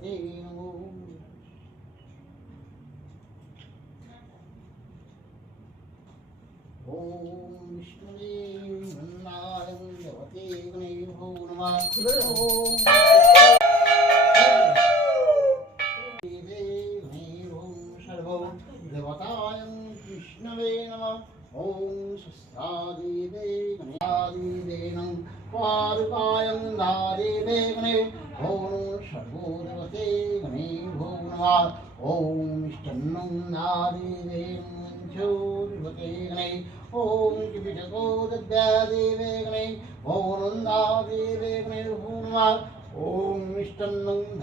देवते नमो। ओम विष्णुवे वृन्दाय देवते गणेभ्यो नमः। ओम देवताय विष्णवे नमः। ओम सहस्रादिवे गणादिवेनं पादुकायं नादिवे गणे। ओम सर्वो देवते गणेभ्यो नमः। ओम इष्टन्नं नादिवेनं देवते गणे। ओम किपिटको दद्यादेवे गणे। ओम नन्दादेवे गणे नमः। ओम इष्टन्नं